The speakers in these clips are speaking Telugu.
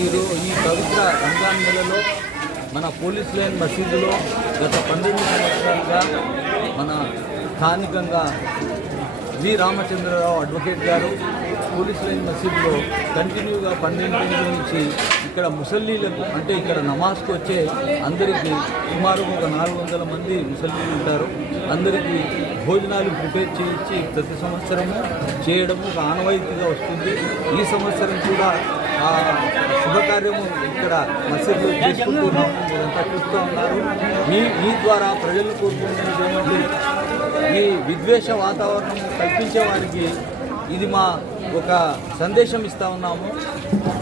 ఈ పవిత్ర రంజాన్ నెలలో మన పోలీస్ లైన్ మసీదులో గత 12 సంవత్సరాలుగా మన స్థానికంగా వి రామచంద్రరావు అడ్వకేట్ గారు పోలీస్ లైన్ మసీదులో కంటిన్యూగా 12 నుంచి ఇక్కడ ముసల్లీలకు అంటే ఇక్కడ నమాజ్కి వచ్చే అందరికీ సుమారు ఒక 400 మంది ముసల్లీలు ఉంటారు. అందరికీ భోజనాలు ప్రిపేర్ చేయించి ప్రతి సంవత్సరము చేయడము ఒక ఆనవాయితీగా వస్తుంది. ఈ సంవత్సరం కూడా ఆ శుభకార్యము ఇక్కడ మసీదులో చేసుకుంటున్నాము. మీరంతా చూస్తూ ఉన్నారు. మీ ద్వారా ప్రజలు కోరుకుంటున్నది ఏమంటే ఈ విద్వేష వాతావరణం కల్పించే వారికి ఇది మా ఒక సందేశం ఇస్తూ ఉన్నాము.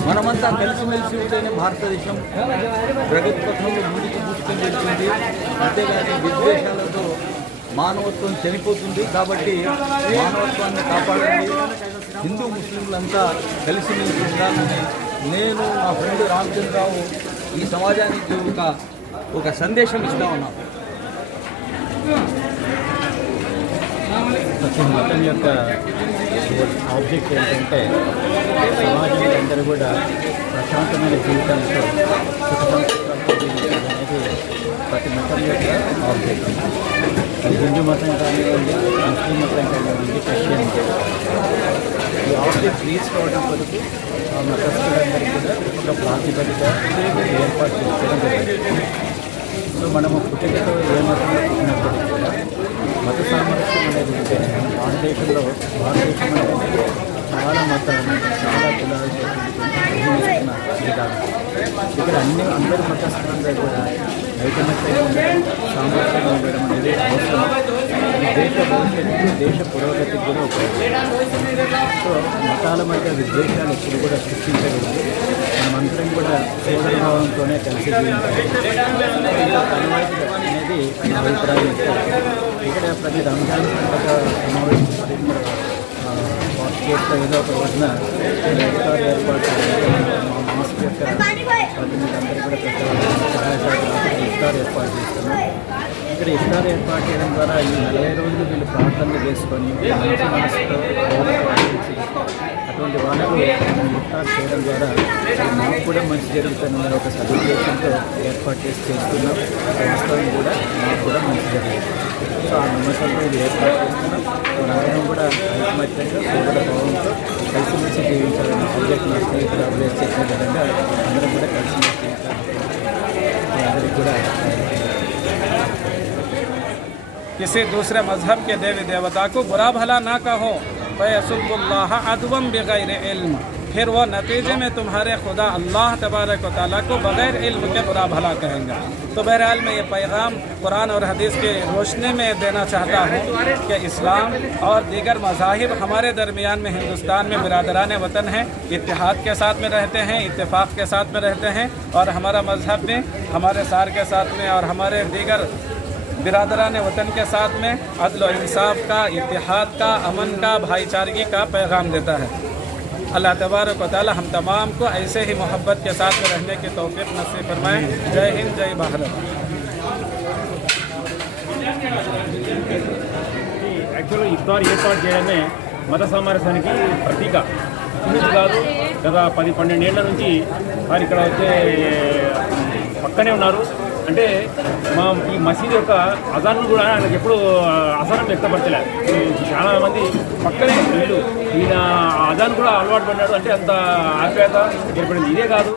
మనమంతా కలిసిమెలిసి ఉంటేనే భారతదేశం ప్రగతి పథంలో ముందుకు దూసుకొని వెళ్తుంది. అంతేగాని విద్వేషాలతో మానవత్వం చనిపోతుంది. కాబట్టి మానవత్వాన్ని కాపాడండి. హిందూ ముస్లింలంతా కలిసిమెలిసి ఉండాలని నేను మా ఫ్రెండ్ రామచంద్రరావు ఈ సమాజానికి ఒక సందేశం ఇస్తూ ఉన్నాం. ప్రతి మతం యొక్క ఆబ్జెక్ట్ ఏంటంటే సమాజంలో అందరూ కూడా ప్రశాంతమైన జీవితంతో సుఖ సంతోషాలతో జీవించడం అనేది ప్రతి మతం యొక్క ఆబ్జెక్ట్. అది హిందూ మతం కానివ్వండి, ముస్లిం మతం కానివ్వండి, క్రిస్టియన్ మతం. ఈ ఆబ్జెక్ట్ రీచ్ కావడం కొరకు ఆ మతస్థులందరికీ కూడా ఒక ప్రాతిపదిక ఏర్పాటు చేసుకోవడం జరిగింది. సో మనము పుట్టినతో ఏ మతంలో పుట్టినప్పటికీ కూడా మత సామరస్యం అనేది ఉంటే భారతదేశం అనేది చాలా మతాలు, చాలా కులాలతో జీవిస్తున్న విధానం. ఇక్కడ అందరి మతస్థులందరూ కూడా ఐకమత్యంగా ఉండడం, సామరస్యంగా ఉండడం అనేది అవసరం. దేశ భవిష్యత్తు, దేశ పురోగతికి కూడా ఉపయోగపడుతుంది. సో మతాల మధ్య విద్వేషాలు ఎప్పుడు కూడా సృష్టించకూడదు. మనమందరం కూడా సోదరభావంతోనే కలిసి జీవించాలి అనేది నా అభిప్రాయం. ఇక్కడ ప్రతి రంజాన్ పండుగ సమావేశం చేస్తే ఏదో ఒక రోజున ఇఫ్తార్ ఏర్పాటు మా మాస్క్ యొక్క ప్రతినిధులందరూ కూడా సహాయ సహకారాలతో ఇఫ్తార్ ఏర్పాటు చేస్తున్నాం. ఇక్కడ ఇఫ్తార్ ఏర్పాటు చేయడం ద్వారా ఈ 40 రోజులు వీళ్ళు ప్రార్థనలు చేసుకొని మంచి మనసుతో అటువంటి వాళ్ళకు ఇఫ్తార్ చేయడం ద్వారా మాకు కూడా మంచి జరుగుతుందన్న ఒక సదుద్దేశంతో ఏర్పాటు చేస్తున్నాం. వాస్తవం కూడా మాకు కూడా మంచి జరుగుతుంది. సో ఆ నమ్మకంతో ఇది ఏర్పాటు చేస్తున్నాం. మనందరం కూడా ఐకమత్యంగా సోదర భావంతో కలిసిమెలిసి జీవించాలన్న సబ్జెక్ట్ నా స్నేహితులు అభివృద్ధి చేసే విధంగా అందరం కూడా కలిసిమెలిసి జీవించాలి. అందరికీ కూడా किसी दूसरे मजहब के देवी देवता को बुरा भला ना कहो, फयसुब्बुल्लाह अदवम बगैर इल्म, फिर वो नतीजे में तुम्हारे खुदा अल्लाह तबारक व तआला को बगैर इल्म के बुरा भला कहेंगे। तो बहरहाल मैं ये पैगाम कुरान और हदीस की रोशनी में देना चाहता हूँ कि इस्लाम और दीगर मज़ाहिब हमारे दरमियान में हिंदुस्तान में बिरादरान वतन हैं, इत्तेहाद के साथ में रहते हैं, इत्तेफाक के साथ में रहते हैं। और हमारा मजहब भी हमारे सार के साथ में और हमारे दीगर बिरादरान वतन के साथ में अदल और इंसाफ का, इत्तेहाद का, अमन का, भाईचारगी का पैगाम देता है। अल्लाह तबारक व तआला हम तमाम को ऐसे ही मोहब्बत के साथ में रहने की तौफीक नसीब फरमाए। जय हिंद, जय भारत। యాక్చువల్గా ఇఫ్తార్ ఏర్పాటు చేయడమే మత సామరస్యానికి ప్రతీక. ఇది కాదు, గత 10-12 ఏళ్ల నుంచి వారు ఇక్కడ వచ్చే పక్కనే ఉన్నారు. అంటే మా ఈ మసీదు యొక్క అజాన్ను కూడా ఆయనకు ఎప్పుడు అసహనం వ్యక్తపరచలేదు. చాలామంది పక్కనే వీళ్ళు ఈయన అజాన్ కూడా అలవాటు పడినాడు. అంటే అంత ఆప్యాయత ఏర్పడింది. ఇదే కాదు,